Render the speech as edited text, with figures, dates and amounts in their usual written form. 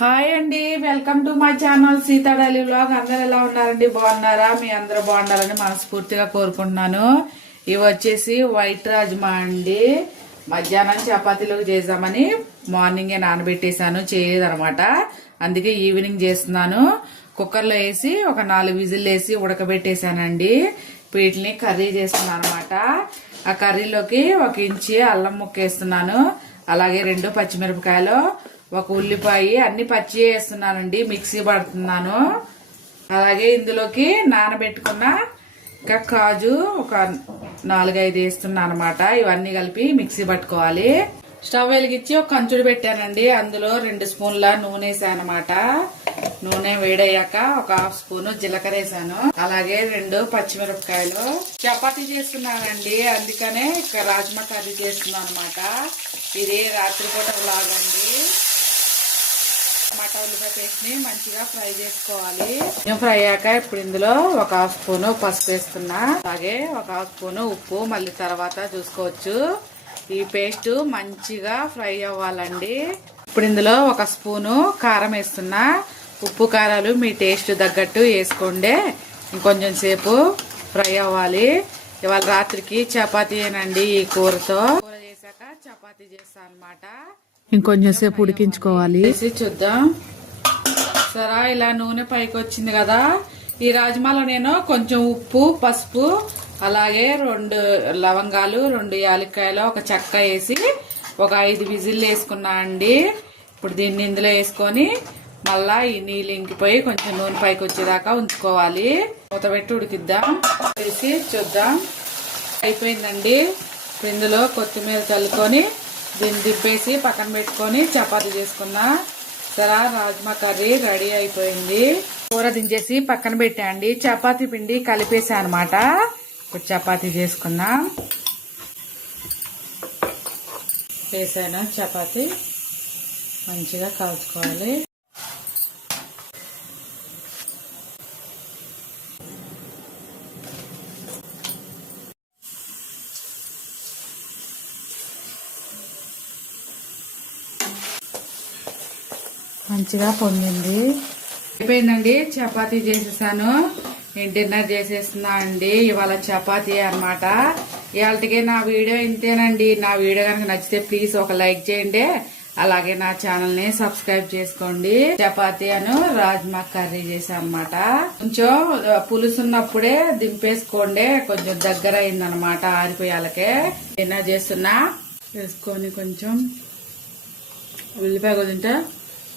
Hi అండి, welcome to my channel Sita daily vlog. అందరు ఎలా ఉన్నారండి? బాగున్నారా? మీ అందరూ బాగుండాలని మనస్ఫూర్తిగా కోరుకుంటున్నాను. ఇవి వచ్చేసి వైట్ రాజ్మా అండి. మధ్యాహ్నం చపాతీలకు చేద్దామని మార్నింగే నానబెట్టేశాను, చేయలేదనమాట. అందుకే ఈవినింగ్ చేస్తున్నాను. కుక్కర్లో వేసి ఒక 4 విజిల్ వేసి ఉడకబెట్టేశానండి. వీటిని కర్రీ చేస్తున్నాను అనమాట. ఆ కర్రీలోకి 1 ఇంచి అల్లం ముక్క వేస్తున్నాను. అలాగే 2 పచ్చిమిరపకాయలు, 1 ఉల్లిపాయ, అన్ని పచ్చి వేస్తున్నానండి, మిక్సీ పడుతున్నాను. అలాగే ఇందులోకి నానబెట్టుకున్న కాజు ఒక 4-5 వేస్తున్నాను అనమాట. ఇవన్నీ కలిపి మిక్సీ పట్టుకోవాలి. స్టవ్ వెలిగించి ఒక కంచుడు పెట్టానండి. అందులో 2 స్పూన్ల నూనె వేసాను అనమాట. నూనె వేడయ్యాక ఒక 1/2 స్పూన్ జీలకర్ర వేసాను. అలాగే 2 పచ్చిమిరపకాయలు. చపాతీ చేస్తున్నానండి, అందుకనే రాజ్మా కర్రీ చేస్తున్నాను అనమాట. ఇది రాత్రిపూట లాగండి. టమాటా ఉల్లిపాయ పేస్ట్ ని మంచిగా ఫ్రై చేసుకోవాలి. ఫ్రై అయ్యాక ఇప్పుడు ఇందులో ఒక 1/2 స్పూన్ పసుపు వేస్తున్నా. అలాగే ఒక 1/2 స్పూన్ ఉప్పు, మళ్ళీ తర్వాత చూసుకోవచ్చు. ఈ పేస్ట్ మంచిగా ఫ్రై అవ్వాలండి. ఇప్పుడు ఇందులో 1 స్పూను కారం వేస్తున్నా. ఉప్పు కారాలు మీ టేస్ట్ తగ్గట్టు వేసుకోండి. ఇంకొంచెం సేపు ఫ్రై అవ్వాలి. ఇవాళ రాత్రికి చపాతీయేనండి. ఈ కూరతో కూర చేశాక చపాతీ చేస్తా అనమాట. ఇంకొంచెం సేపు ఉడికించుకోవాలి. చూద్దాం. సరే, ఇలా నూనె పైకి వచ్చింది కదా. ఈ రాజ్మాలో నేను కొంచెం ఉప్పు, పసుపు, అలాగే 2 లవంగాలు, 2 యాలక్కాయలు, 1 చెక్క వేసి ఒక 5 విజిల్ వేసుకున్నా అండి. ఇప్పుడు దీన్ని ఇందులో వేసుకొని మళ్ళా ఈ నీళ్ళు ఇంకిపోయి కొంచెం నూనె పైకి వచ్చేదాకా ఉంచుకోవాలి. మూత పెట్టి ఉడికిద్దాం. వేసి చూద్దాం. అయిపోయిందండి. ఇప్పుడు ఇందులో కొత్తిమీర చల్లుకొని దీన్ని దింపేసి పక్కన పెట్టుకొని చపాతీ చేసుకున్నా. సరే, రాజ్మా కర్రీ రెడీ అయిపోయింది. కూర దించేసి పక్కన పెట్టండి. చపాతీ పిండి కలిపేసా అనమాట. ఇప్పుడు చపాతీ చేసుకుందాం. వేసాను చపాతీ, మంచిగా కాల్చుకోవాలి. మంచిగా పొందింది. అయిపోయిందండి. చపాతీ చేసేసాను. నేను డిన్నర్ చేసేస్తున్నా అండి. ఇవాళ చపాతీ అనమాట. ఇవాళకే నా వీడియో ఇంతేనండి. నా వీడియో కనుక నచ్చితే ప్లీజ్ ఒక లైక్ చేయండి. అలాగే నా ఛానల్ ని సబ్స్క్రైబ్ చేసుకోండి. చపాతీ అను రాజ్మా కర్రీ చేసాను అనమాట. కొంచెం పులుసు ఉన్నప్పుడే దింపేసుకోండి. కొంచెం దగ్గర అయిందనమాట, ఆరిపోయాలకే. డిన్నర్ చేస్తున్నా. వేసుకొని కొంచెం ఉల్లిపాయ తింటే